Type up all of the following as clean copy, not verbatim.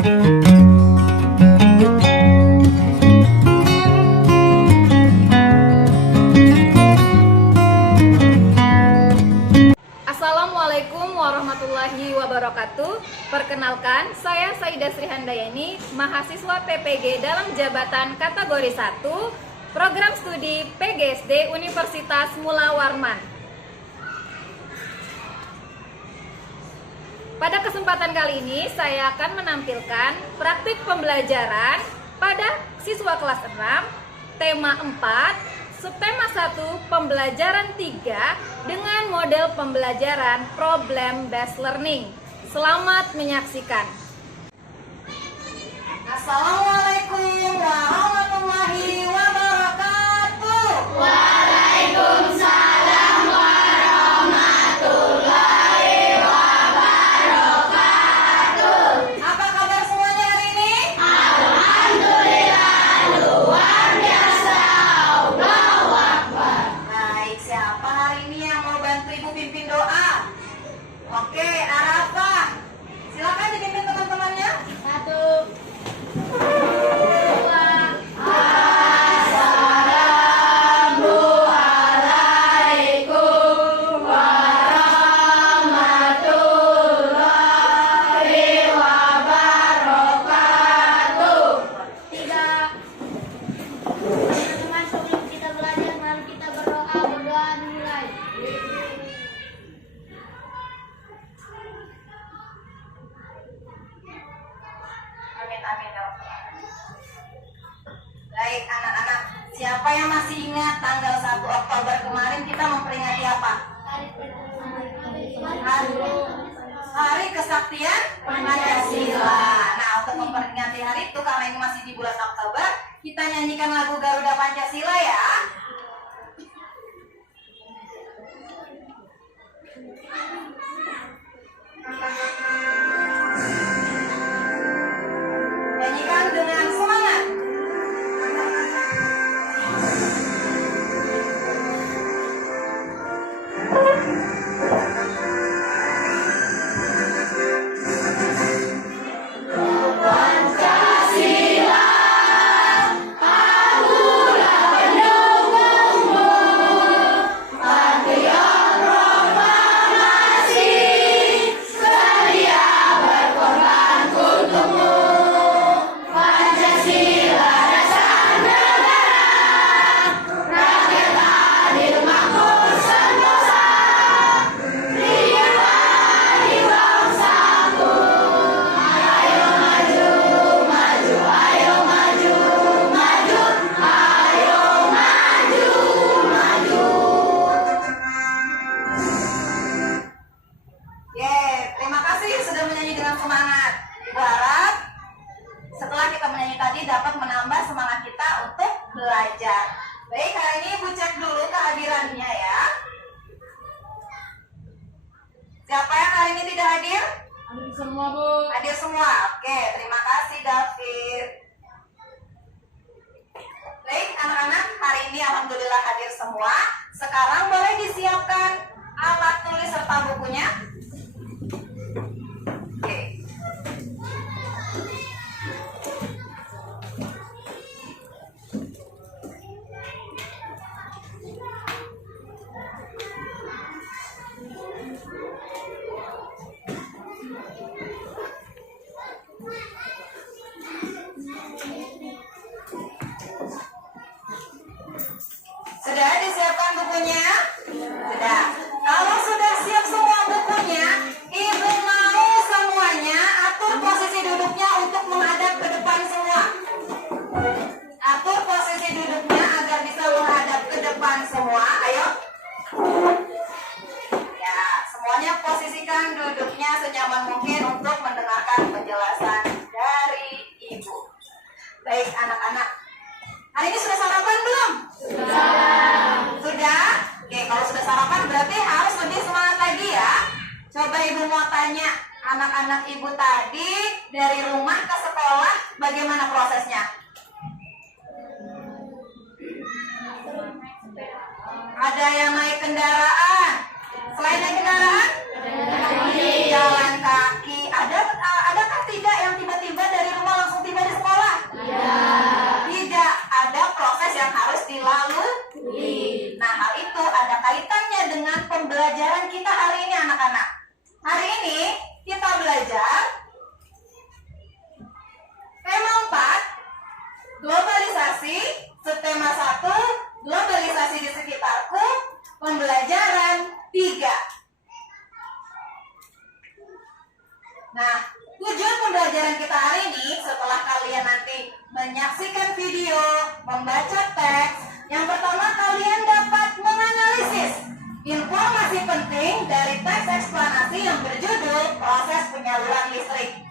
Assalamualaikum warahmatullahi wabarakatuh. Perkenalkan, saya Saidah Sri Handayani, mahasiswa PPG dalam jabatan kategori 1, program studi PGSD Universitas Mula Warman. Pada kesempatan kali ini, saya akan menampilkan praktik pembelajaran pada siswa kelas 6, tema 4, subtema 1, pembelajaran 3 dengan model pembelajaran problem based learning. Selamat menyaksikan. Assalamualaikum warahmatullahi wabarakatuh. Waalaikumsalam warahmatullahi wabarakatuh. Apa kabar semuanya hari ini? Alhamdulillah, luar biasa. Allahu Akbar. Baik, siapa hari ini yang mau bantu Ibu pimpin doa? Oke, Arafah. Silakan dipimpin teman-temannya. 1, 2. Assalamualaikum warahmatullahi wabarakatuh. 3. Teman-teman, sebelum kita belajar, mari kita berdoa. Berdoa dimulai. Amin, amin ya Rabbal Alamin. Baik, anak-anak. Siapa yang masih ingat tanggal 1 Oktober kemarin kita memperingati apa? Hari Kesaktian Pancasila. Nah, untuk memperingati hari itu, karena ini masih di bulan Oktober, kita nyanyikan lagu Garuda Pancasila ya. Nyanyikan dengan semangat. Pancasila, akulah pendukungmu. Patriot proklamasi, sedia berkorban untukmu. Pancasila dasar negara, rakyat adil makmur sentosa, jiwa di bangsaku. Ayo maju, maju, ayo maju, maju, ayo maju, maju. Terima kasih sudah menyanyi dengan semangat. Ibu harap setelah kita menyanyi tadi dapat menambah semangat kita untuk belajar. Baik, hari ini Ibu cek dulu kehadirannya ya. Siapa yang hari ini tidak hadir? Hadir semua, Bu. Hadir semua. Oke, terima kasih David. Baik, anak-anak, hari ini alhamdulillah hadir semua. Sekarang boleh disiapkan alat tulis serta bukunya. Oke. Sudah disiapkan bukunya? Sudah. Kalau sudah siap semua bukunya, Ibu mau semuanya atur posisi duduknya untuk menghadap ke depan semua. Atur posisi duduknya agar bisa menghadap ke depan semua. Ayo. Ya, semuanya posisikan duduknya senyaman mungkin untuk mendengarkan penjelasan dari Ibu. Baik, anak-anak. Hari ini sudah sarapan belum? Sudah? Oke, kalau sudah sarapan berarti harus lebih semangat lagi ya. Coba Ibu mau tanya anak-anak Ibu tadi dari rumah ke sekolah bagaimana prosesnya? Ada yang naik kendaraan. Selain naik kendaraan? Jalan kaki. Adakah tidak yang tiba-tiba pembelajaran kita hari ini, setelah kalian nanti menyaksikan video, membaca teks, yang pertama kalian dapat menganalisis informasi penting dari teks eksplanasi yang berjudul proses penyaluran listrik.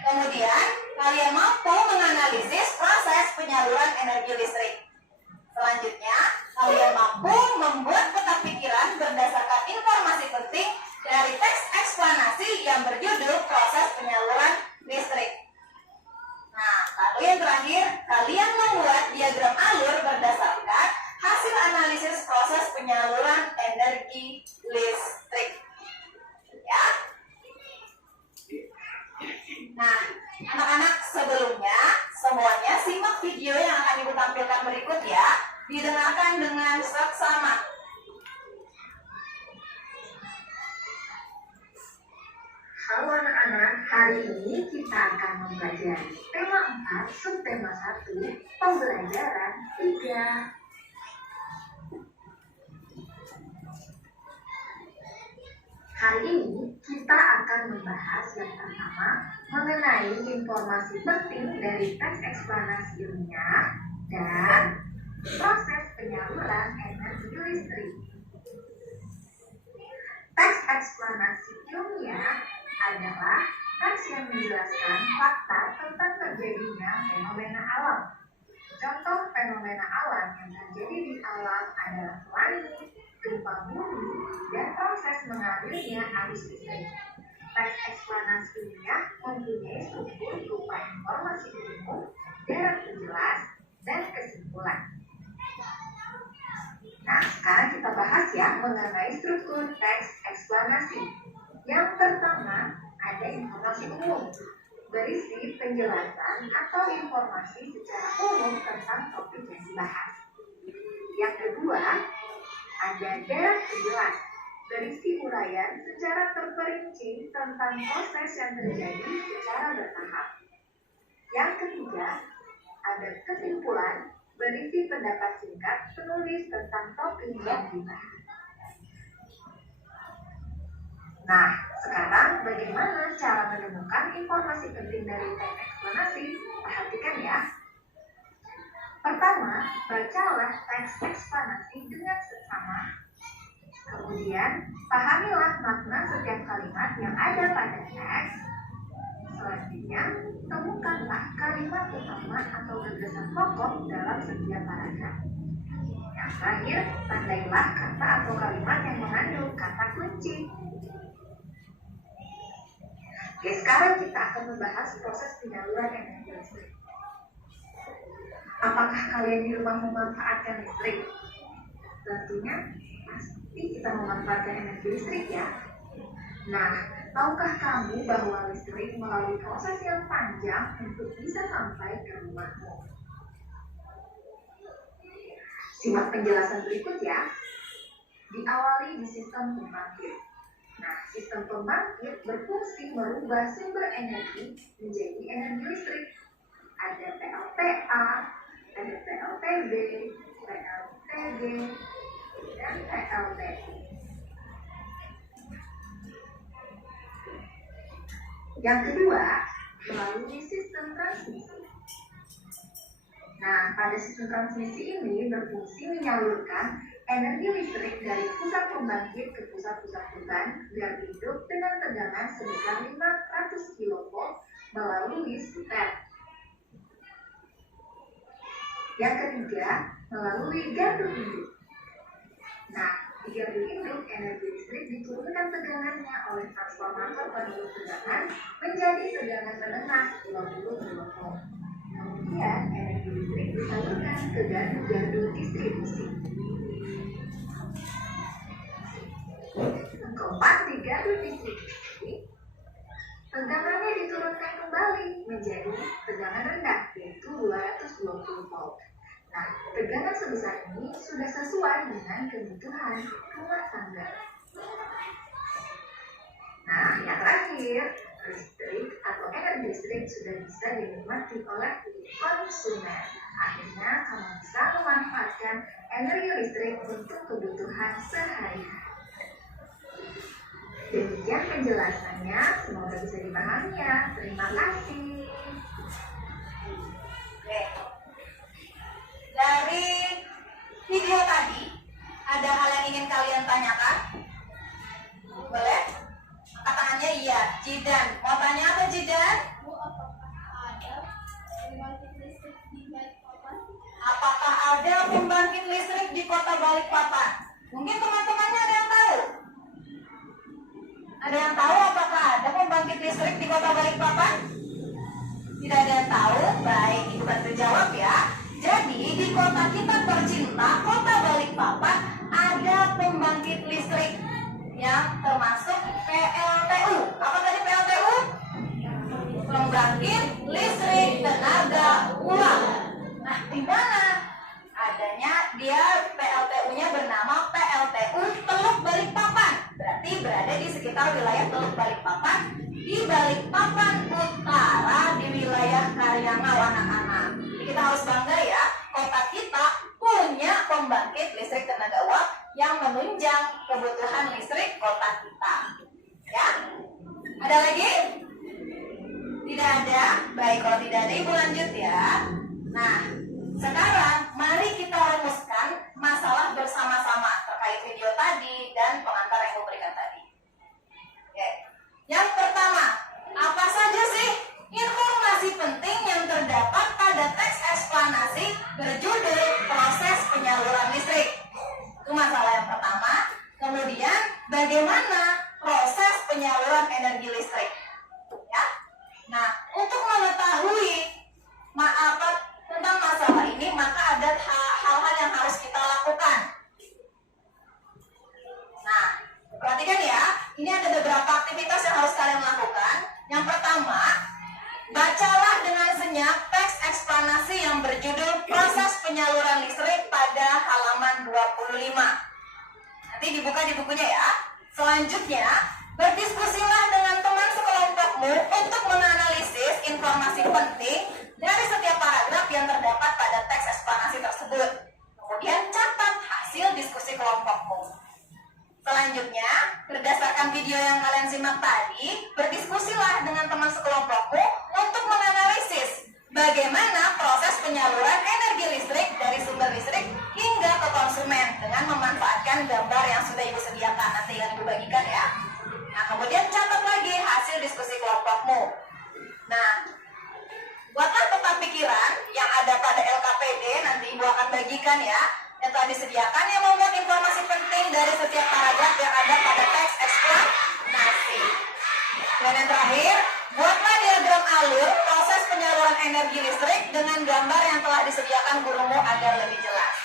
Kemudian, kalian mampu menganalisis proses penyaluran energi listrik. Selanjutnya, kalian mampu membuat peta pikiran berdasarkan informasi penting dari teks eksplanasi yang berjudul proses penyaluran listrik. Nah, lalu yang terakhir, kalian membuat diagram alur berdasarkan hasil analisis proses penyaluran energi listrik. Ya. Nah, anak-anak sebelumnya, semuanya simak video yang akan Ibu tampilkan berikut ya. Didengarkan dengan seksama. Halo anak-anak, hari ini kita akan mempelajari tema 4, subtema 1, pembelajaran 3. Hari ini kita akan membahas yang pertama mengenai informasi penting dari teks eksplanasi ilmiah dan proses penyaluran energi listrik. Teks eksplanasi ilmiah adalah teks yang menjelaskan fakta tentang terjadinya fenomena alam. Contoh fenomena alam yang terjadi di alam adalah langit, gempa bumi, dan proses mengalirnya arus listrik. Teks eksplanasi ilmiah mempunyai struktur berupa informasi umum, darat jelas, dan kesimpulan. Nah, sekarang kita bahas ya mengenai struktur teks eksplanasi. Yang pertama, ada informasi umum, berisi penjelasan atau informasi secara umum tentang topik yang dibahas. Yang kedua, ada darat jelas, berisi uraian secara terperinci tentang proses yang terjadi secara bertahap. Yang ketiga, ada kesimpulan, berisi pendapat singkat penulis tentang topik yang dibahas. Nah, sekarang bagaimana cara menemukan informasi penting dari teks eksplanasi? Perhatikan ya. Pertama, bacalah teks eksplanasi dengan seksama. Kemudian, pahamilah makna setiap kalimat yang ada pada teks. Selanjutnya, temukanlah kalimat utama atau gagasan pokok dalam setiap paragraf. Yang terakhir, tandailah kata atau kalimat yang mengandung kata kunci. Oke, sekarang kita akan membahas proses penyaluran energi listrik. Apakah kalian di rumah memanfaatkan listrik? Tentunya pasti kita memanfaatkan energi listrik ya. Nah, tahukah kamu bahwa listrik melalui proses yang panjang untuk bisa sampai ke rumahmu? Simak penjelasan berikut ya. Diawali di sistem pembangkit. Nah, sistem pembangkit berfungsi merubah sumber energi menjadi energi listrik. Ada PLTA, ada PLTB, PLTG, dan PLTU. Yang kedua, melalui sistem transmisi. Nah, pada sistem transmisi ini berfungsi menyalurkan energi listrik dari pusat pembangkit ke pusat-pusat beban biar hidup dengan tegangan sebesar 500 kV melalui sumber. Yang ketiga, melalui gardu induk. Nah, di gardu induk, energi listrik diturunkan tegangannya oleh transformator penurun tegangan menjadi tegangan menengah 20 kV. Kemudian, energi listrik disalurkan ke gardu distribusi. Yang keempat, di gardu distribusi, tegangannya diturunkan kembali menjadi tegangan rendah, yaitu 220 volt. Nah, tegangan sebesar ini sudah sesuai dengan kebutuhan rumah tangga. Nah, yang terakhir, listrik atau energi listrik sudah bisa dinikmati oleh konsumen. Akhirnya, kamu bisa memanfaatkan energi listrik untuk kebutuhan sehari-hari. Demikian penjelasannya, semoga bisa dipahami ya. Terima kasih. Oke. Dari video tadi, ada hal yang ingin kalian tanyakan? Boleh? Angkat tangannya iya. Jidan, mau tanya apa Jidan? Bu, apakah ada pembangkit listrik di Balikpapan? Apakah ada pembangkit listrik di kota Balikpapan? Mungkin teman-temannya ada yang tahu? Ada yang tahu apakah ada pembangkit listrik di kota Balikpapan? Tidak ada yang tahu? Baik, Ibu bantu jawab ya. Jadi di kota kita tercinta, kota Balikpapan, ada pembangkit listrik yang termasuk PLTU. Apa tadi PLTU? Pembangkit listrik tenaga uap. Nah, di mana adanya dia PLTU-nya bernama PLTU Teluk Balikpapan. Berarti berada di sekitar wilayah Teluk Balikpapan, di Balikpapan Utara, di wilayah Karyangau anak-anak. Jadi kita harus bangga ya, kota kita punya pembangkit listrik tenaga uap yang menunjang kebutuhan listrik kota kita. Ya? Ada lagi? Tidak ada? Baik, kalau tidak ada Ibu lanjut ya. Nah, sekarang mari kita rumuskan masalah bersama-sama terkait video tadi dan pengantar yang Ibu berikan tadi. Oke. Yang pertama, apa saja sih informasi penting yang terdapat pada teks eksplanasi berjudul proses penyaluran listrik? Itu masalah yang pertama. Kemudian, bagaimana proses penyaluran energi listrik? Ya. Nah, untuk mengetahui tentang masalah ini, maka ada hal-hal yang harus kita lakukan. Nah, perhatikan ya, ini ada beberapa aktivitas yang harus kalian lakukan. Yang pertama, bacalah dengan senyap teks eksplanasi yang berjudul proses penyaluran listrik pada halaman 25. Nanti dibuka di bukunya ya. Selanjutnya, berdiskusilah dengan teman sekelompokmu untuk menganalisis informasi penting dari setiap paragraf yang terdapat pada teks eksplanasi tersebut. Kemudian catat hasil diskusi kelompokmu. Selanjutnya, berdasarkan video yang kalian simak tadi, berdiskusilah dengan teman sekelompokmu untuk menganalisis bagaimana proses penyaluran energi listrik dari sumber listrik hingga ke konsumen dengan memanfaatkan gambar yang sudah Ibu sediakan, nanti yang Ibu bagikan ya. Nah, kemudian catat lagi hasil diskusi kelompokmu. Nah, buatlah peta pikiran yang ada pada LKPD, nanti Ibu akan bagikan ya, yang telah disediakan yang memuat informasi penting dari setiap paragraf yang ada pada teks eksplanasi. Dan yang terakhir, buatlah diagram alur proses penyaluran energi listrik dengan gambar yang telah disediakan gurumu agar lebih jelas.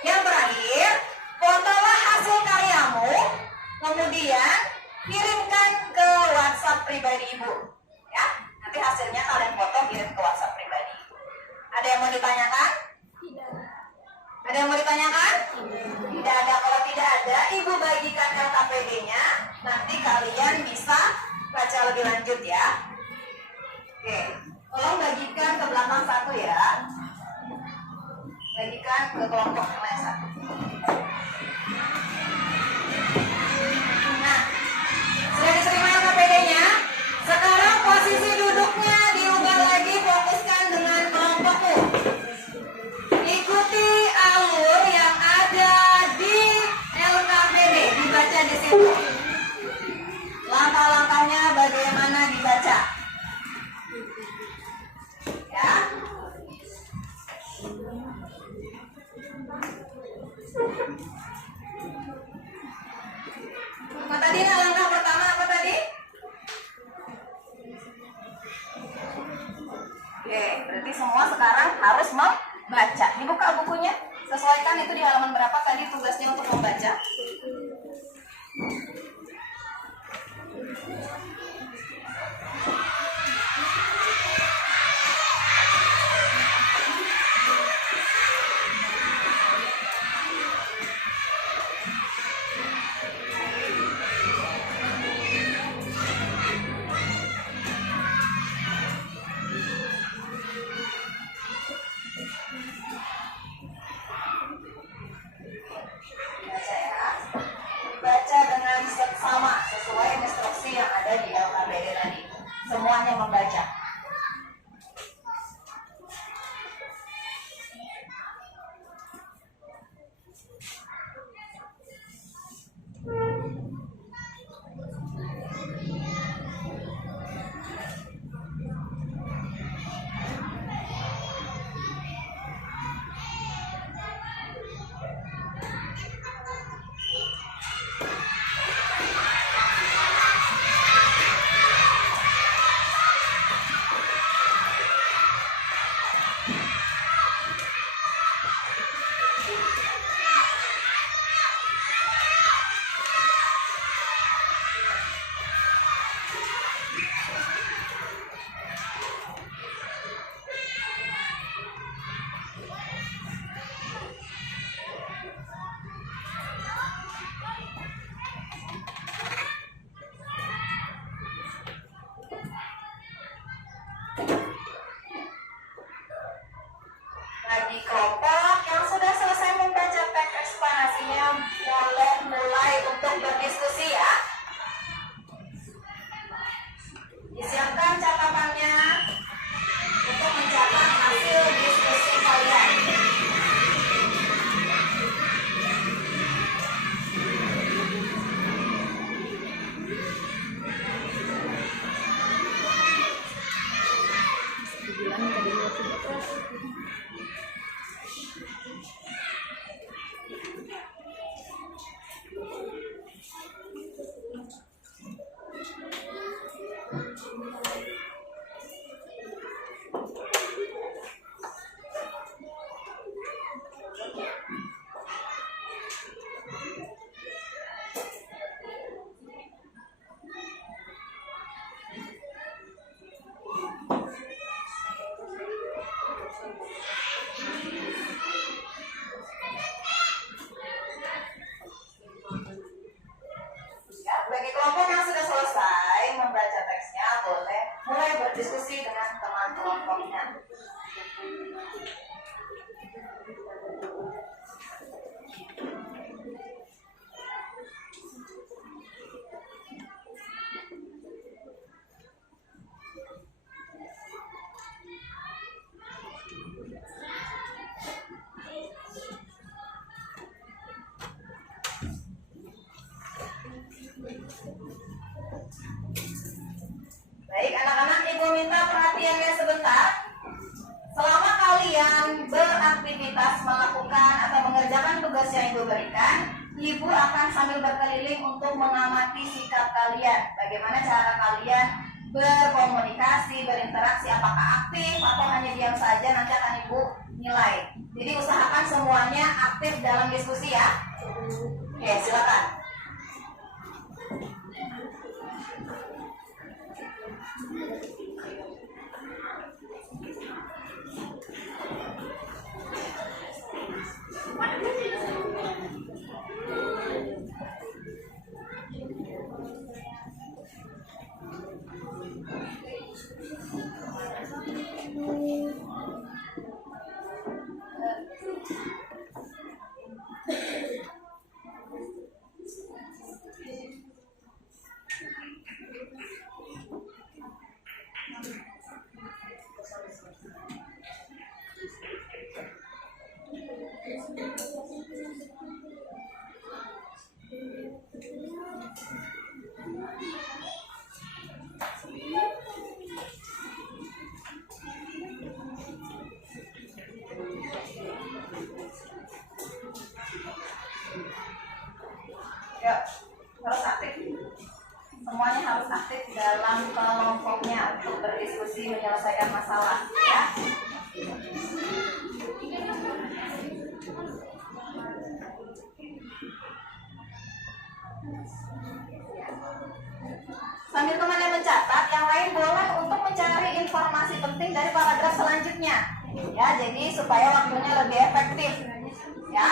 Yang terakhir, fotolah hasil karyamu, kemudian kirimkan ke WhatsApp pribadi Ibu. Ya, nanti hasilnya kalian foto kirim ke WhatsApp pribadi. Ada yang mau ditanyakan? Tidak. Ada yang mau ditanyakan? Tidak ada. Kalau tidak ada, Ibu bagikan LKPD-nya. Nanti kalian bisa baca lebih lanjut ya. Oke, tolong bagikan ke belakang satu ya. Bagikan ke kelompok yang lain satu. Nah, sudah diterima LKPD-nya? Sekarang posisi duduknya diubah lagi, fokuskan dengan kelompokmu. Ikuti alur yang ada di LKPD, dibaca di situ. Langkah-langkahnya bagaimana dibaca? Ya. Apa tadi langkah pertama apa tadi? Oke, berarti semua sekarang harus membaca. Dibuka bukunya, sesuaikan itu di halaman berapa tadi tugasnya untuk membaca. Baca ya. Bagi kelompok yang sudah selesai membaca teks eksplanasinya, boleh mulai untuk berdiskusi ya. Disiapkan catatannya untuk mencatat hasil diskusi kalian. Ya, bagi kelompok yang sudah selesai membaca teksnya, boleh mulai berdiskusi dengan teman kelompoknya. Baik, anak-anak, ibu minta perhatiannya sebentar. Selama kalian beraktivitas melakukan atau mengerjakan tugas yang ibu berikan, ibu akan sambil berkeliling untuk mengamati sikap kalian. Bagaimana cara kalian berkomunikasi, berinteraksi, apakah aktif atau hanya diam saja, nanti akan ibu nilai. Jadi usahakan semuanya aktif dalam diskusi ya. Oke, silakan. Yuk, harus aktif. Semuanya harus aktif dalam kelompoknya untuk berdiskusi menyelesaikan masalah ya. Sambil temannya mencatat, yang lain boleh untuk mencari informasi penting dari paragraf selanjutnya. Ya, jadi supaya waktunya lebih efektif. Ya.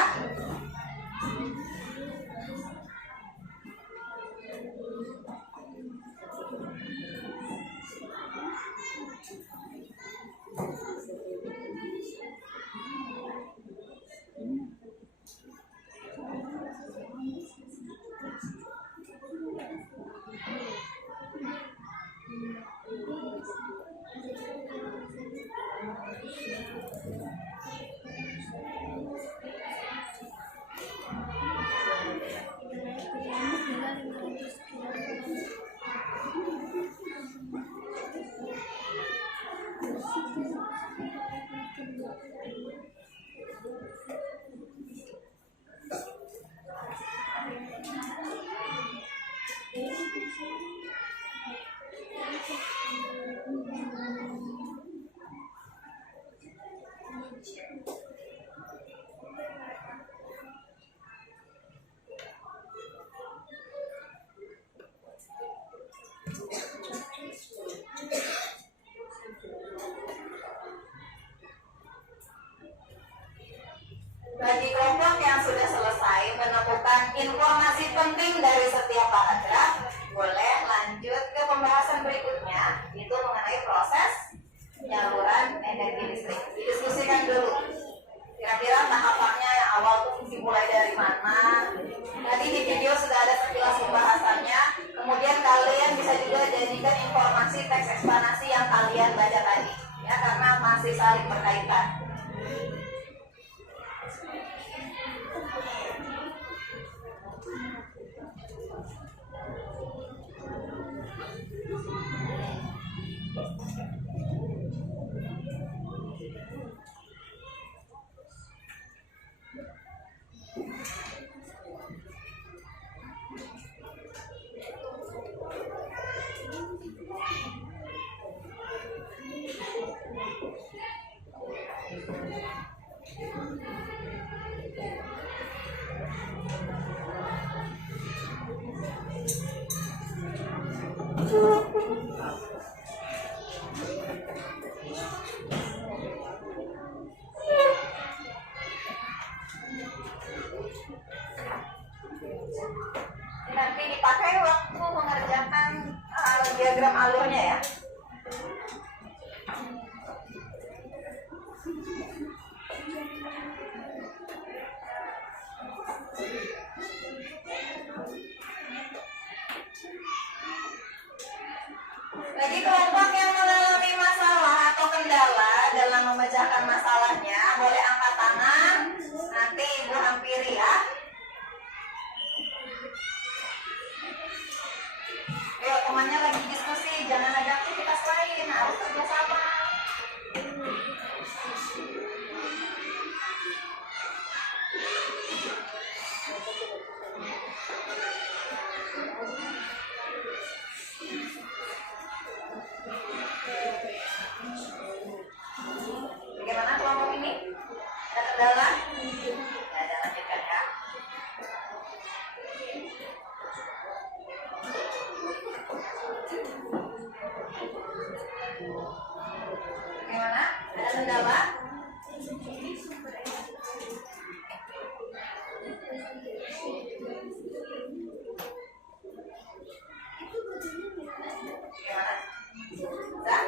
Bagi kelompok yang sudah selesai menemukan informasi penting dari setiap paragraf, boleh lanjut ke pembahasan berikutnya, itu mengenai proses saling berkaitan. Nanti dipakai waktu mengerjakan diagram alurnya ya. Bagi kelompok yang mengalami masalah atau kendala dalam memecahkan masalahnya, boleh angkat tangan, nanti Ibu hampiri ya. Ayo, temannya lagi diskusi, jangan ada aktivitas lain, harus kerjasama. Bagaimana kelompok ini? Ada kendala? Ya, ada, lanjutkan ya. Bagaimana? Ada kendala? Bagaimana? Bisa?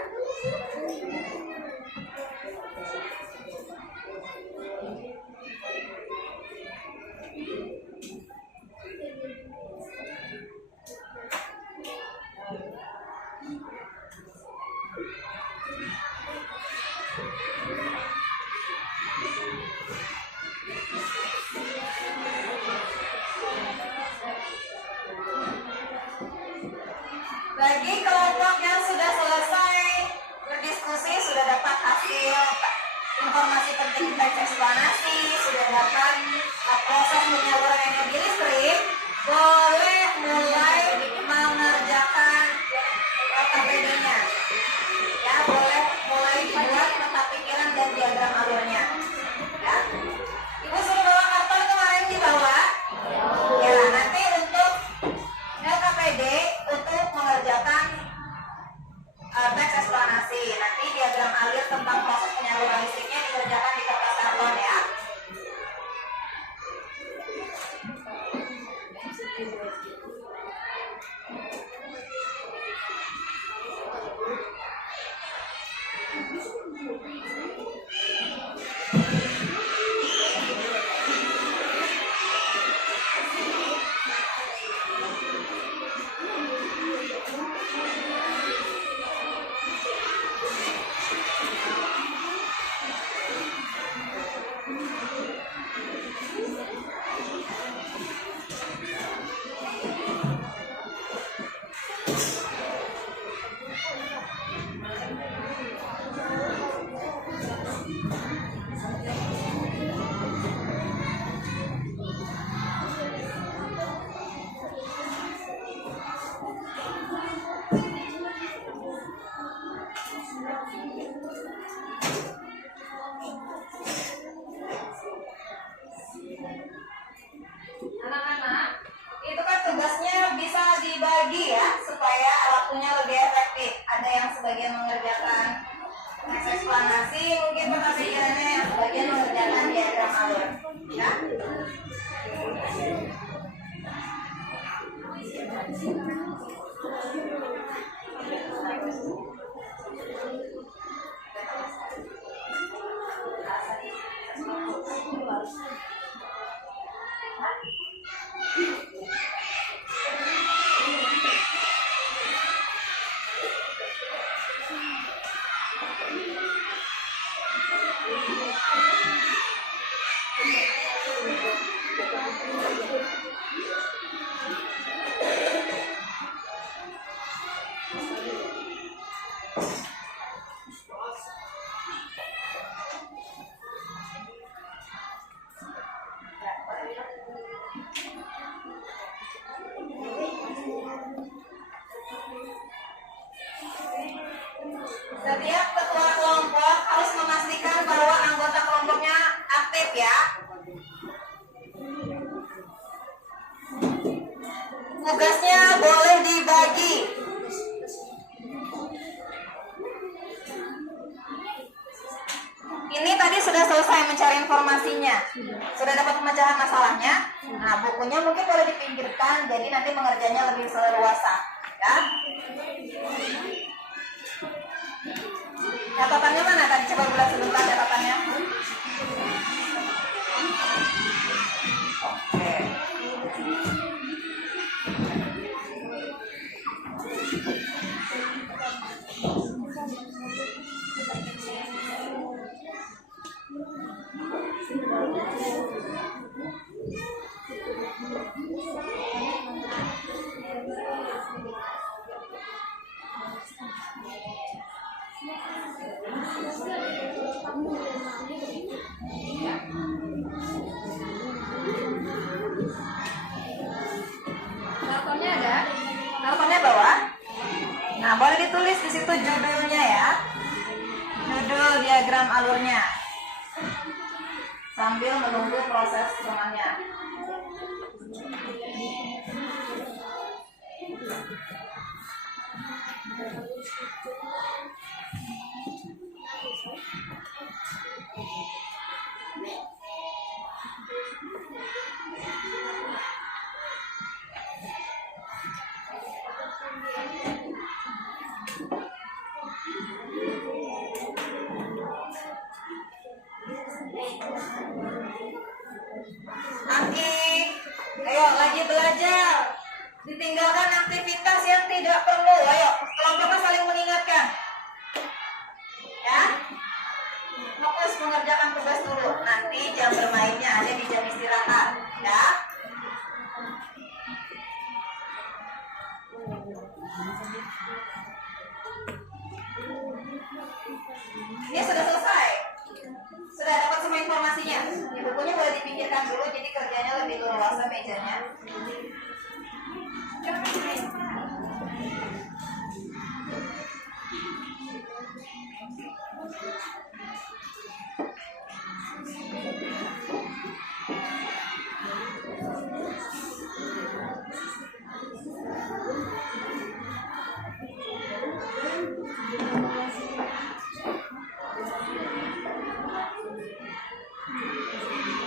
Bagi kelompok yang sudah selesai berdiskusi, sudah dapat hasil informasi penting teks eksplanasi, sudah dapat proses penyaluran energi listrik, boleh mulai mengerjakan KPD-nya. Ya, boleh mulai dibuat peta pikiran dan diagram alurnya. Ya. Ibu suruh bawa karton kemarin dibawa. Ya, nanti untuk LKPD untuk mengerjakan teks eksplanasi. Nanti diagram alur tentang proses penyaluran listriknya dikerjakan di kertas karton ya. Setiap ketua kelompok harus memastikan bahwa anggota kelompoknya aktif ya. Tugasnya boleh dibagi. Ini tadi sudah selesai mencari informasinya. Sudah dapat pemecahan masalahnya. Nah, bukunya mungkin boleh dipinggirkan, jadi nanti mengerjanya lebih leluasa. Ya. Catatannya mana tadi? Coba bulat sebentar catatannya. Oke. Kartonnya ada? Kartonnya bawah. Nah, boleh ditulis di situ judulnya ya. Judul diagram alurnya. Sambil menunggu proses temannya. Aki, ayo lagi belajar. Ditinggalkan aktivitas yang tidak perlu. Ayo, kelompoknya saling mengingatkan. Ya, fokus mengerjakan tugas dulu. Nanti jam bermainnya ada di jam istirahat. Ya. Ini sudah selesai. Sudah dapat semua informasinya. Di bukunya boleh dipikirkan dulu, jadi kerjanya lebih leluasa mejanya.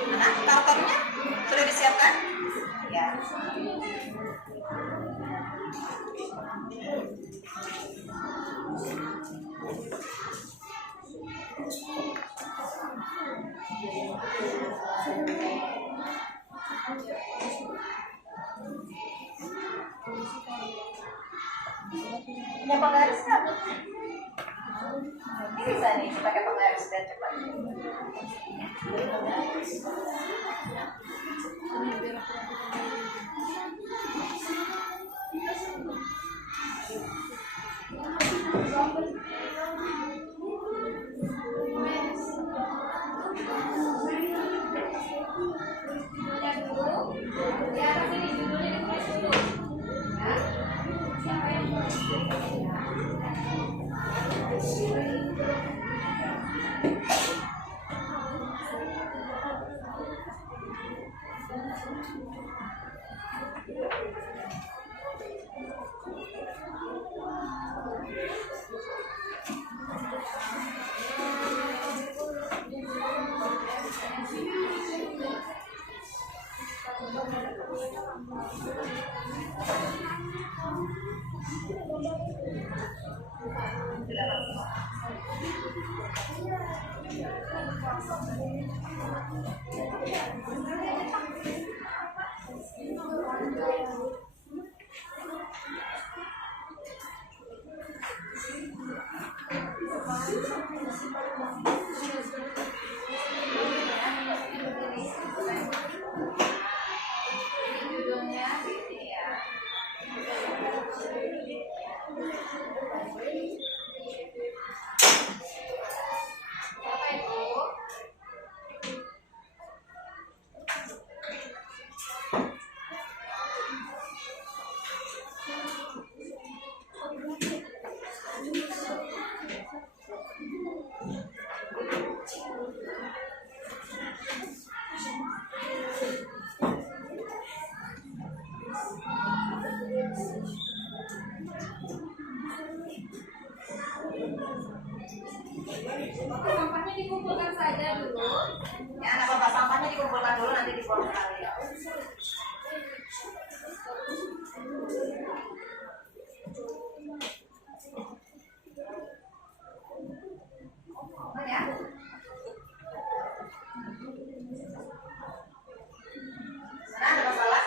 Nah, kartonnya sudah disiapkan? Ya. Punya penggaris nggak? Ini bisa nih pakai penggaris dan cepat. Judulnya dulu. Di atas ini judulnya ditulis dulu. Ya. Siapa yang tulis? Oke, sampahnya dikumpulkan saja dulu. Ya, anak bapak sampahnya dikumpulkan dulu nanti dibuang sekali ya. Aman ya? Mana ada masalah?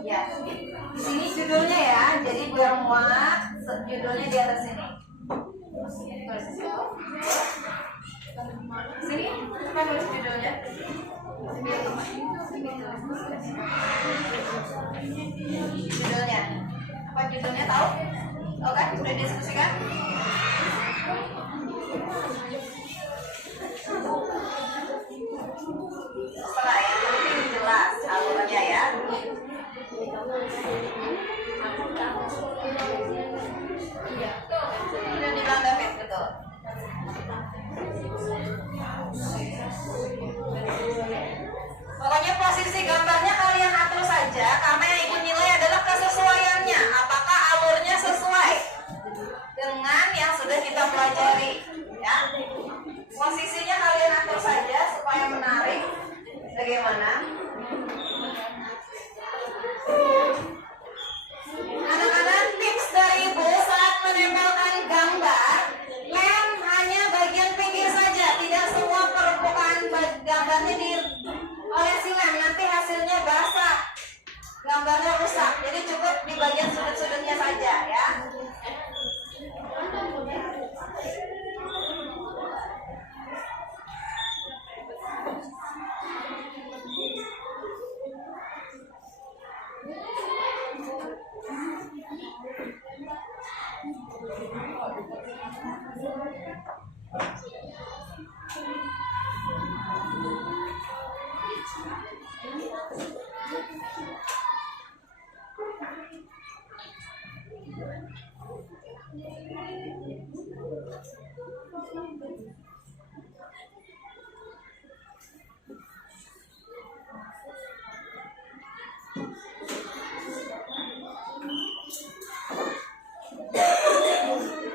Ya, di sini judulnya ya, jadi biar muat, judulnya di atas sini. Tulis di situ. Sini, coba tulis judulnya. Judulnya, apa judulnya tahu? Tahu kan? Udah diskusikan? Setelah itu jelas alurnya ya. Udah dibilang David, betul. Pokoknya posisi gambarnya kalian atur saja karena yang ibu nilai adalah kesesuaiannya. Apakah alurnya sesuai dengan yang sudah kita pelajari, ya? Posisinya kalian atur saja supaya menarik. Bagaimana? Anak-anak, tips dari ibu saat menempelkan gambar, lem hanya bagian pinggir saja, tidak semua permukaan gambarnya diolesi lem, nanti hasilnya basah, gambarnya rusak. Jadi cukup di bagian sudut-sudutnya saja ya.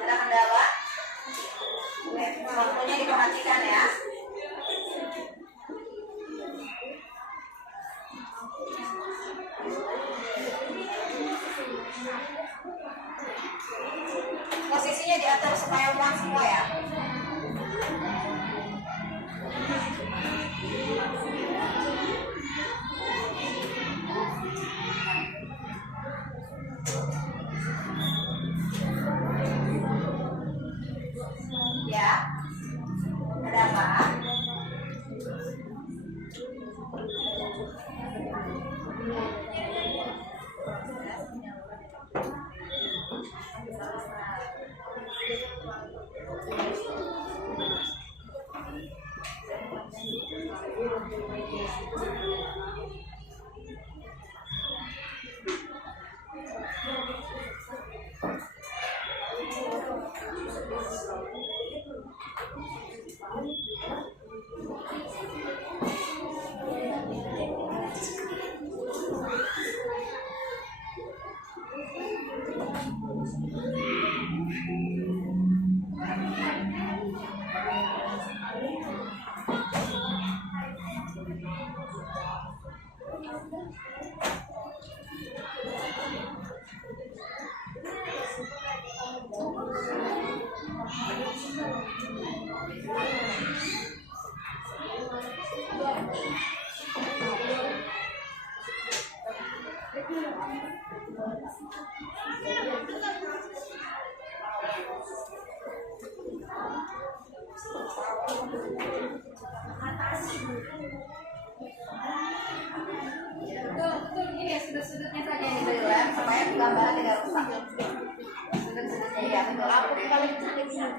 Ada kendala? Waktunya diperhatikan ya. Posisinya diatur supaya muat semua ya. Ya, ada apa? Betul, ini ya sudut-sudutnya saja yang dilem supaya gambaran tidak rusak. Sudut-sudutnya ya betul. Aku paling kecil.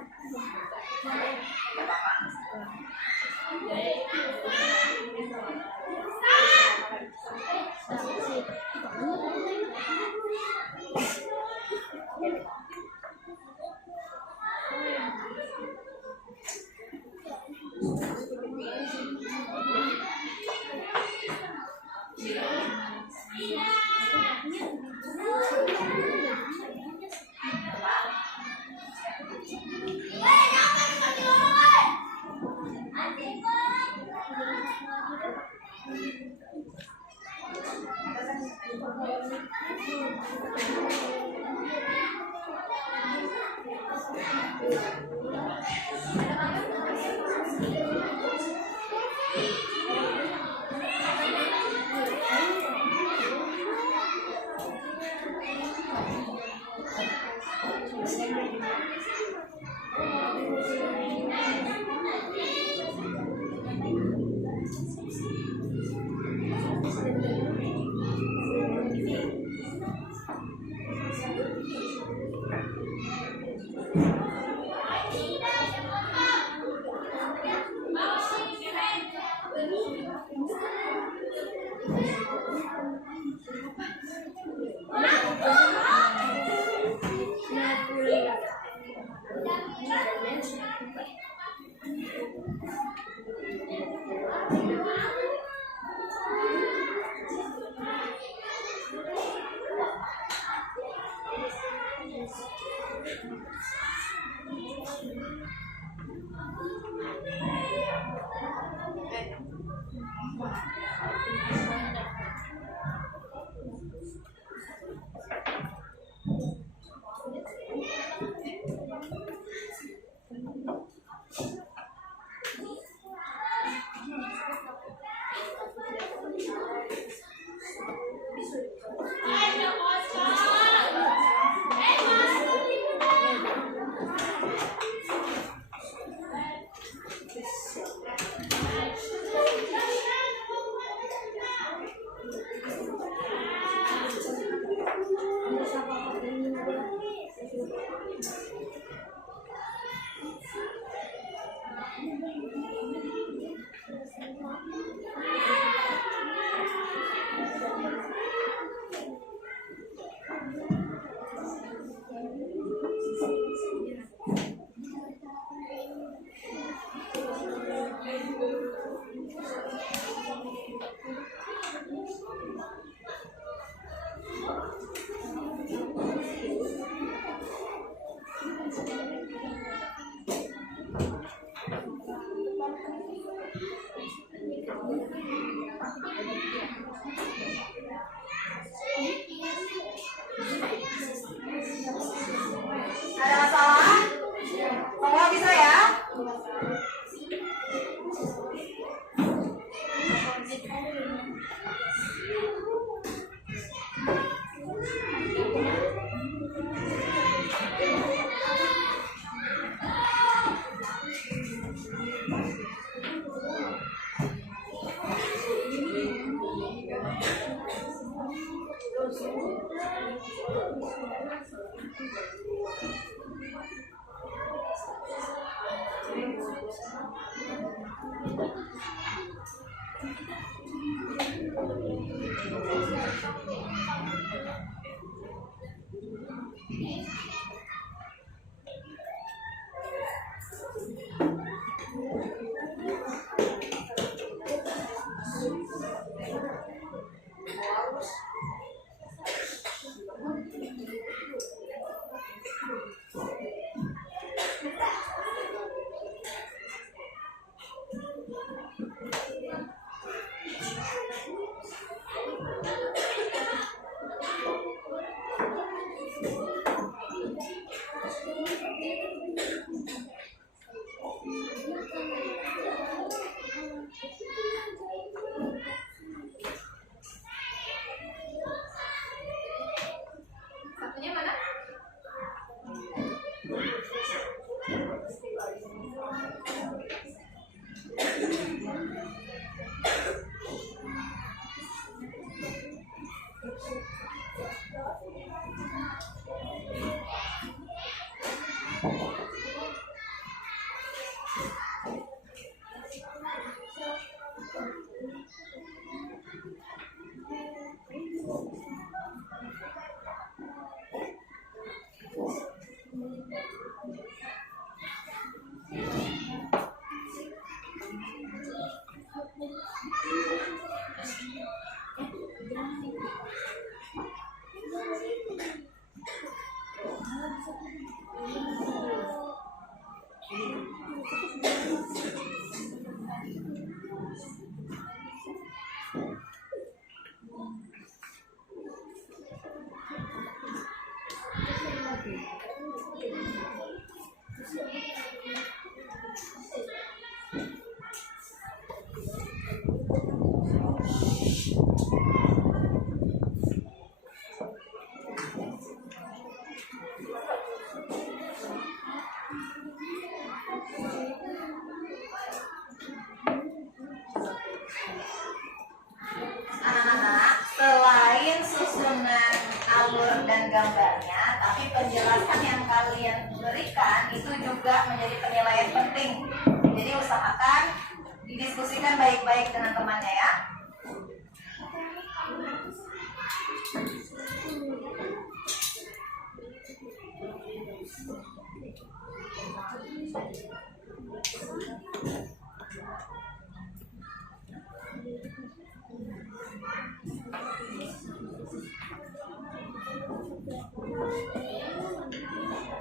Ada masalah? Semua bisa ya? gambarnya, tapi penjelasan yang kalian berikan itu juga menjadi penilaian penting. Jadi usahakan didiskusikan baik-baik dengan temannya ya.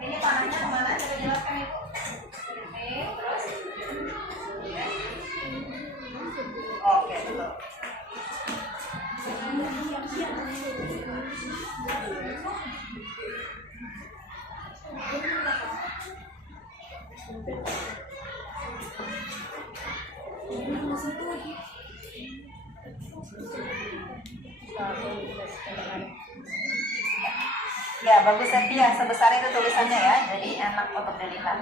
Ini panahnya kemana? Coba jelaskan Ibu. Ini terus. Oke, betul. Ya, bagus ya, sebesar itu tulisannya ya, jadi enak untuk dilihat.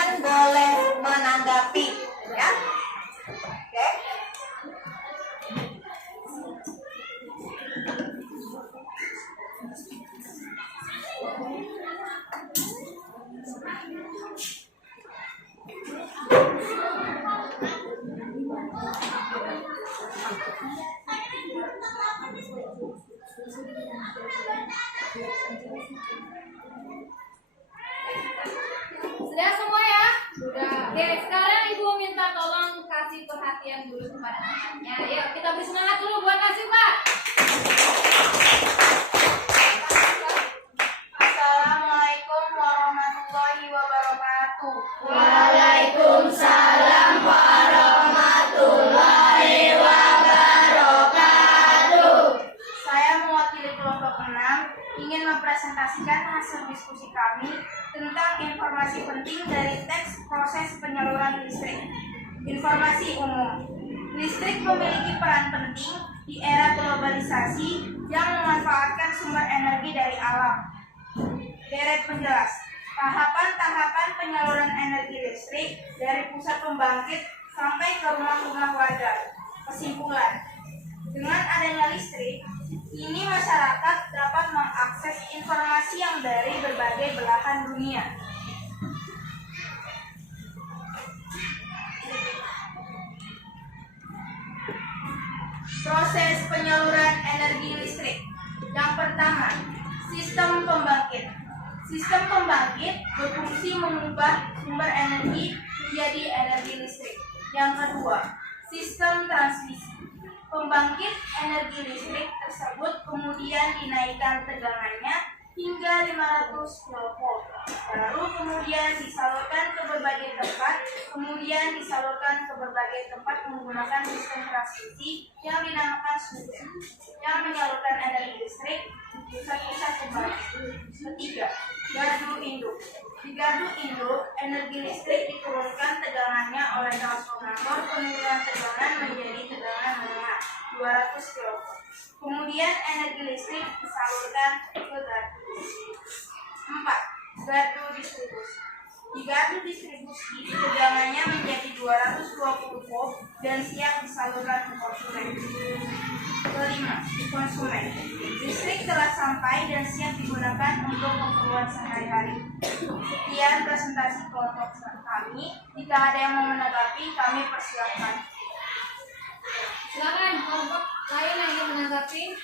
kalian boleh menanggapi, ya. Oke. Sudah semua ya? Sudah. Oke, sekarang Ibu minta tolong kasih perhatian dulu kepada anaknya. Ayo, kita beri semangat dulu buat kasih, Pak. Assalamualaikum warahmatullahi wabarakatuh. Waalaikumsalam warahmatullahi wabarakatuh. Saya mewakili kelompok 6 ingin mempresentasikan hasil diskusi kami tentang informasi penting dari teks proses penyaluran listrik. Informasi umum. Listrik memiliki peran penting di era globalisasi yang memanfaatkan sumber energi dari alam. Deret penjelas. Tahapan-tahapan penyaluran energi listrik dari pusat pembangkit sampai ke rumah-rumah warga. Kesimpulan. Dengan adanya listrik, kini masyarakat dapat mengakses informasi yang dari berbagai belahan dunia. Proses penyaluran energi listrik. Yang pertama, sistem pembangkit. Sistem pembangkit berfungsi mengubah sumber energi menjadi energi listrik. Yang kedua, sistem transmisi. Pembangkit energi listrik tersebut kemudian dinaikkan tegangannya hingga 500 kV. Baru kemudian disalurkan ke berbagai tempat, menggunakan sistem transmisi yang dinamakan SUDEM yang menyalurkan energi listrik di pusat-pusat pembangkit. Ketiga, gardu induk. Di gardu induk, energi listrik diturunkan tegangannya oleh transformator penurunan tegangan menjadi tegangan menengah 200 kV. Kemudian energi listrik disalurkan ke gardu. 4. Gardu distribusi. Di gardu distribusi, tegangannya menjadi 220 volt dan siap disalurkan ke konsumen. Kelima, konsumen. Listrik telah sampai dan siap digunakan untuk keperluan sehari-hari. Sekian presentasi kelompok kami. Jika ada yang mau menanggapi, kami persilakan. Silakan kelompok lain yang ingin menanggapi.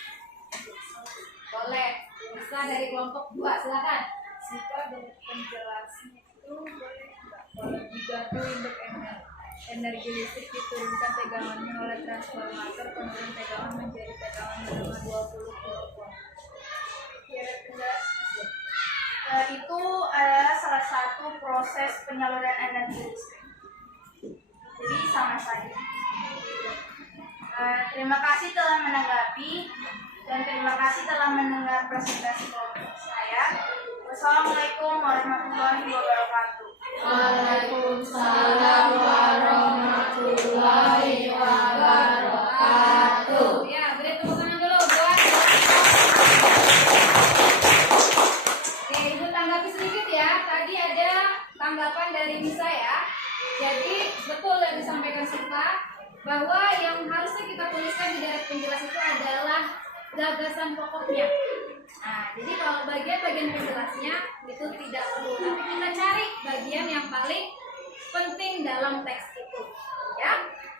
Boleh. Bisa dari kelompok 2, silakan. Jika dari penjelasan itu boleh nggak kalau di gardu induk energi listrik diturunkan tegangannya oleh transformator penurun tegangan menjadi tegangan menengah 20 kV. Itu adalah salah satu proses penyaluran energi listrik. Jadi sama saja. Terima kasih telah menanggapi dan terima kasih telah mendengar presentasi kelompok saya. Wassalamualaikum warahmatullahi wabarakatuh. Waalaikumsalam warahmatullahi wabarakatuh. Ya, beri tepuk tangan dulu buat. Oke, Ibu tanggapi sedikit ya. Tadi ada tanggapan dari Nisa ya. Jadi betul yang disampaikan Sinta bahwa yang harusnya kita tuliskan di deret penjelas itu adalah gagasan pokoknya. Nah, jadi kalau bagian-bagian penjelasnya itu tidak perlu, tapi kita cari bagian yang paling penting dalam teks itu, ya,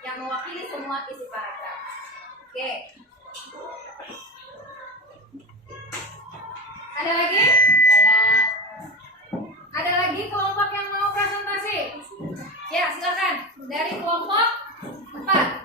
yang mewakili semua isi paragraf. Oke. Ada lagi? Ada lagi kelompok yang mau presentasi? Ya, silakan. Dari kelompok 4.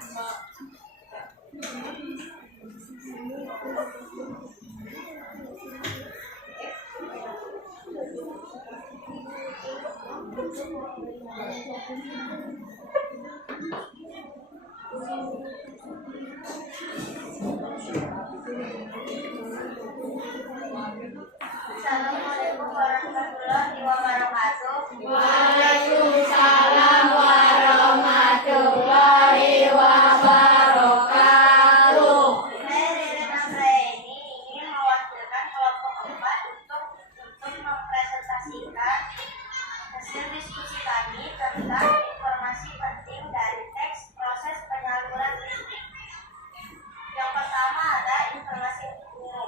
Assalamualaikum warahmatullahi wabarakatuh. Waalaikumsalam warahmatullahi wabarakatuh. Saya Dede Nasrani ingin mewakilkan kelompok 4 untuk mempresentasikan hasil diskusi kami tentang informasi penting dari teks proses penyaluran listrik. Yang pertama ada informasi umum.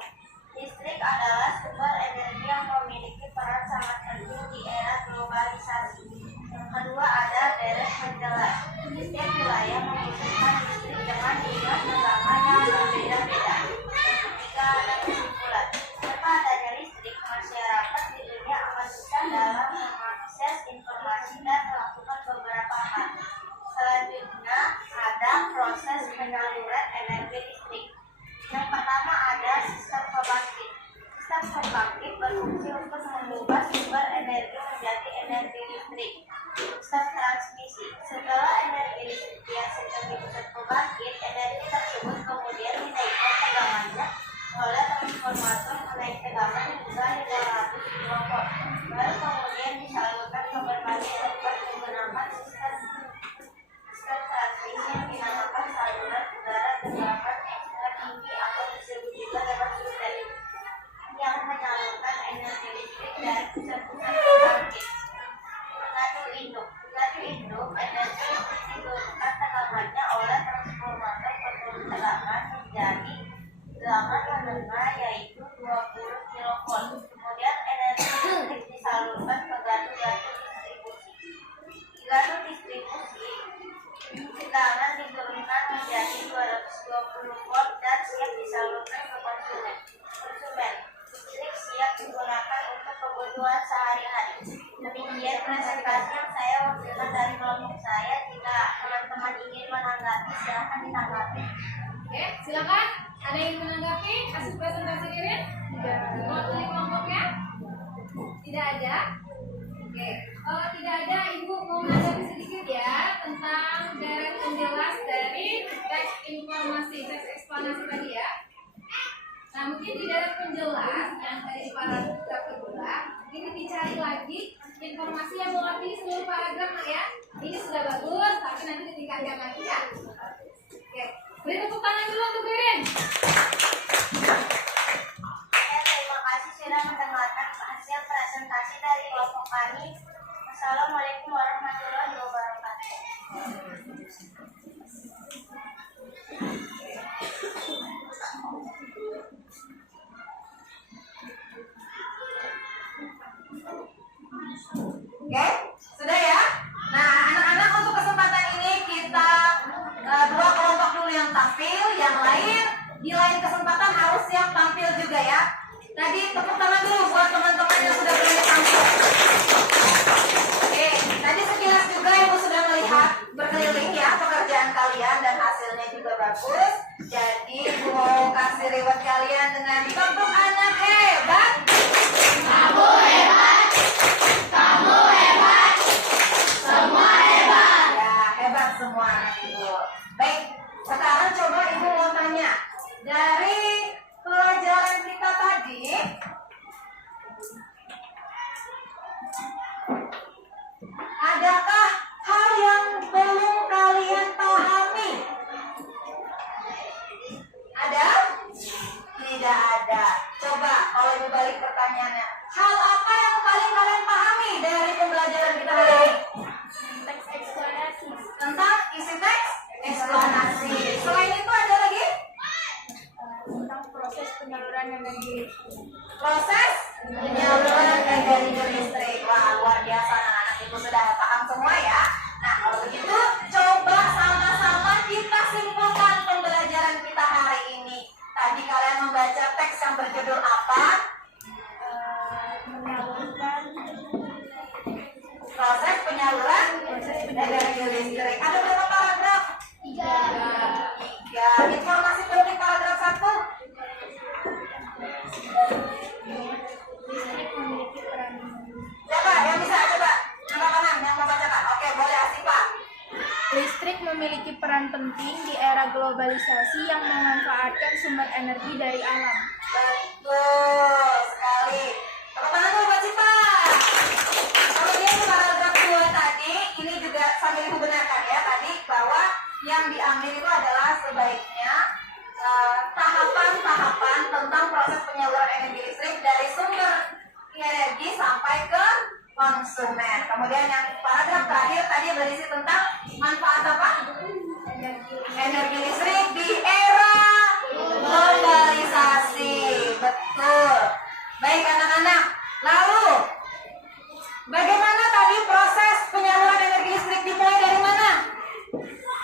Listrik adalah sumber energi yang memiliki peran sangat penting di era globalisasi. Yang kedua ada beres penjelas. Setiap wilayah membutuhkan listrik dengan jumlah tegangan yang berbeda-beda. Yang ketiga ada kesimpulan. Tanpa adanya listrik, masyarakat di dunia akan susah dalam mengakses informasi dan melakukan beberapa hal. Selanjutnya ada proses penyaluran energi listrik. Yang pertama ada sistem pembangkit. Sistem pembangkit berfungsi untuk mengubah sumber energi menjadi energi listrik. Sistem transmisi. Setelah energi listrik dihasilkan di pusat pembangkit, energi tersebut kemudian dinaikkan tegangannya oleh transformator menaik tegangan hingga 500 kV. Baru kemudian disalurkan ke berbagai tempat menggunakan sistem transmisi yang dinamakan saluran udara tegangan ekstra tinggi atau disebut juga lewat substation yang menyalurkan energi listrik dari pusat-pusat pembangkit. Ngadu induk energi listrik diturunkan tegangannya oleh transformator penurun tegangan menjadi tegangan menengah yaitu 20 kV. Kemudian energi listrik disalurkan ke gardu-gardu distribusi. Di gardu distribusi, tegangan diturunkan menjadi 220 volt dan siap disalurkan ke konsumen. Listrik siap digunakan untuk kebutuhan sehari-hari. Demikian presentasi yang saya wakilkan dari kelompok saya. Jika teman-teman ingin menanggapi, silahkan ditanggapi. Oke, silakan. Ada yang menanggapi hasil presentasi Ririn? Tidak. Mewakili kelompoknya? Tidak ada. Oke, kalau tidak ada, Ibu mau menanggapi sedikit ya tentang deret penjelas dari teks informasi, teks eksplanasi tadi ya. Nah, mungkin di deret penjelas yang tadi paragraf kedua, ini dicari lagi informasi yang mewakili seluruh paragraf ya. Ini sudah bagus, tapi nanti ditingkatkan lagi ya. Oke, beri tepuk tangan dulu untuk Ririn. Terima kasih sudah mendengarkan hasil presentasi dari kelompok kami. Assalamualaikum warahmatullahi wabarakatuh. Oke, sudah ya. Nah, anak-anak untuk kesempatan ini kita dua kelompok dulu yang tampil, yang lain di lain kesempatan harus siap tampil juga ya. Tadi tepuk tangan dulu buat teman-teman yang sudah berani tampil. Oke, tadi sekilas juga Ibu sudah melihat berkeliling ya pekerjaan kalian dan hasilnya juga bagus. Jadi Ibu mau kasih reward kalian dengan kelompok anak hebat. Kamu hebat. Kamu hebat. Semua hebat. Ya, hebat semua anak Ibu. Baik, sekarang coba Ibu mau tanya. Dari pelajaran kita tadi, adakah hal yang belum kalian pahami? Ada? Tidak ada. Coba kalau Ibu balik pertanyaannya, hal apa yang paling kalian pahami dari pembelajaran kita hari ini? Teks eksplanasi. Tentang isi teks eksplanasi. Selain itu ada lagi? Tentang proses penyaluran energi. Proses penyaluran energi listrik. Wah, luar biasa anak-anak Ibu sudah paham semua ya. Nah, kalau begitu coba sama-sama kita simpulkan pembelajaran kita hari ini. Tadi kalian membaca teks yang berjudul apa? Menyalurkan Proses penyaluran energi listrik. Ada berapa paragraf? 3. Informasi penting paragraf 1. listrik memiliki peran. Siapa yang bisa? Coba angkat tangan yang mau bacakan. Oke, boleh Asifa. Listrik memiliki peran penting di era globalisasi yang memanfaatkan sumber energi dari alam. Betul sekali. Tepuk tangan dulu buat Siva. Kemudian paragraf 2 tadi, ini juga sambil Ibu benarkan ya tadi bahwa yang diambil itu adalah sebaiknya tahapan-tahapan tentang proses penyaluran energi listrik dari sumber energi sampai ke konsumen. Kemudian yang paragraf paragraf terakhir tadi berisi tentang manfaat apa? Energi listrik di era globalisasi. Betul. Baik anak-anak. Lalu bagaimana tadi proses penyaluran energi listrik dimulai dari mana?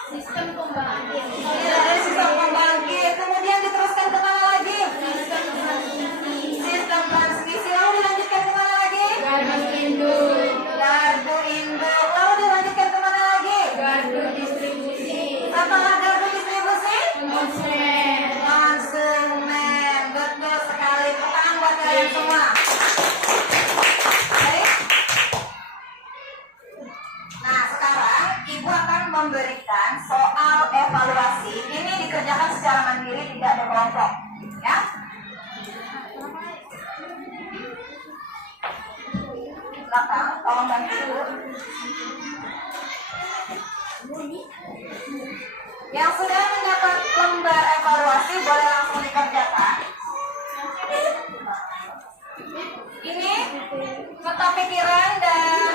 Sistem pembangkit. Ya, dari sistem pembangkit. Kemudian diteruskan ke mana lagi? Sistem transmisi. Lalu dilanjutkan ke mana lagi? Gardu induk. Gardu induk. Lalu dilanjutkan ke mana lagi? Gardu distribusi. Setelah gardu distribusi? Konsumen. Konsumen. Betul sekali. Tepuk tangan buat kalian semua. Baik. Nah, sekarang Ibu akan memberikan soal evaluasi. Ini dikerjakan secara mandiri, tidak berkelompok. Ya. Belakang, tolong bantu dulu. Yang sudah mendapat lembar evaluasi boleh langsung dikerjakan. Ini peta pikiran dan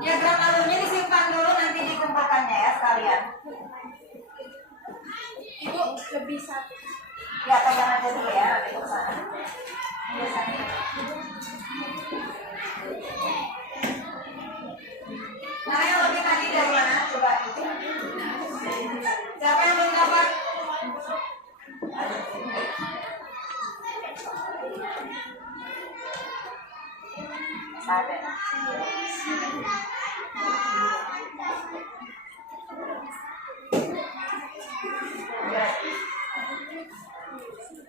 diagram alurnya disimpan dulu, nanti dikumpulkannya ya sekalian. Ibu lebih satu. Ya, pegang aja dulu ya, nanti ke sana. Biasanya. Nah, yang lebih tadi dari mana? Coba. Siapa yang belum dapat? Ada.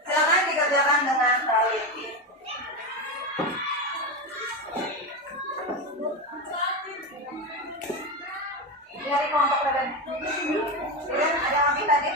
Silakan dikerjakan dengan teliti. Dari kelompok Reden. Reden ada kami tadi.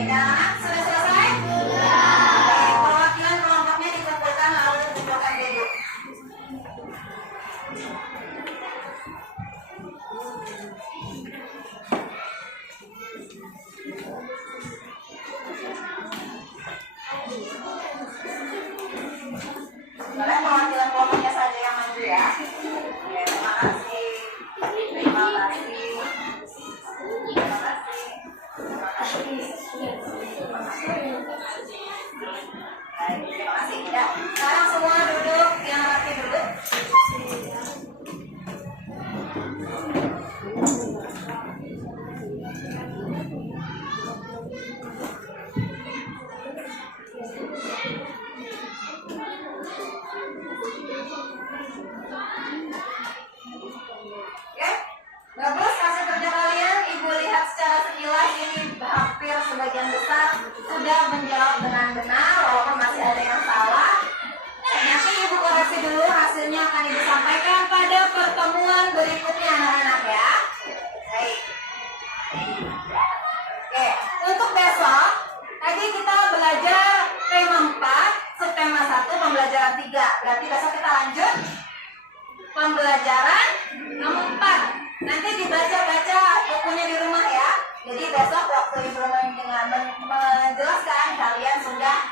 Anak-anak sudah selesai? Baik, perwakilan kelompoknya dikumpulkan lalu dikumpulkan duduk. Boleh perwakilan kelompoknya saja yang maju ya. Oke, terima kasih. Terima kasih. Terima kasih. Terima kasih. Baik, terima kasih. Ya, sekarang semua duduk yang rapi dulu. Oke, bagus hasil kerja kalian. Ibu lihat secara sekilas ini hampir sebagian besar sudah menjawab dengan benar, walaupun masih ada yang salah. Nanti ibu koreksi dulu, hasilnya akan ibu sampaikan pada pertemuan berikutnya anak-anak ya. Baik. Oke, untuk besok tadi kita belajar tema 4, subtema 1, pembelajaran 3. Berarti besok kita lanjut pembelajaran nomor 4. Nanti dibaca-baca bukunya di rumah ya. Jadi besok waktu Ibu menjelaskan kalian sudah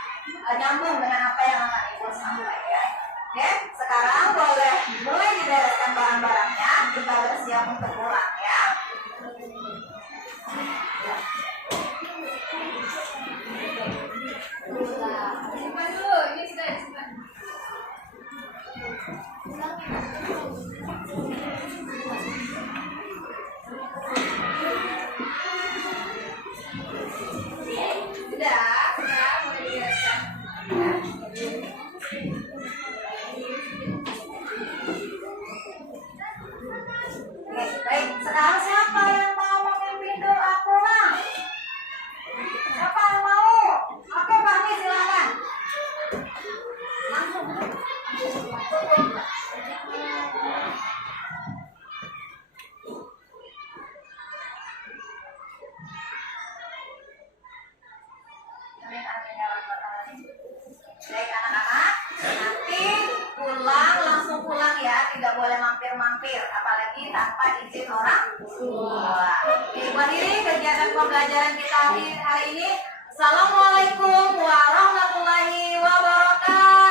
nyambung dengan apa yang akan Ibu sampaikan. Oke, sekarang boleh mulai dibereskan barang-barangnya, kita bersiap untuk pulang ya. Simpan dulu, ini sudah disimpan. Sudah mulai dibereskan. Oke, baik. Sekarang siapa yang mau memimpin doa pulang? Siapa yang mau? Oke, Fahmi silakan. Langsung. Amin, amin ya rabbal alamin. Baik anak-anak, nanti pulang langsung pulang ya, tidak boleh mampir-mampir, apalagi tanpa izin orang tua. Ibu hadiri kegiatan pembelajaran kita hari ini. Assalamualaikum warahmatullahi wabarakatuh.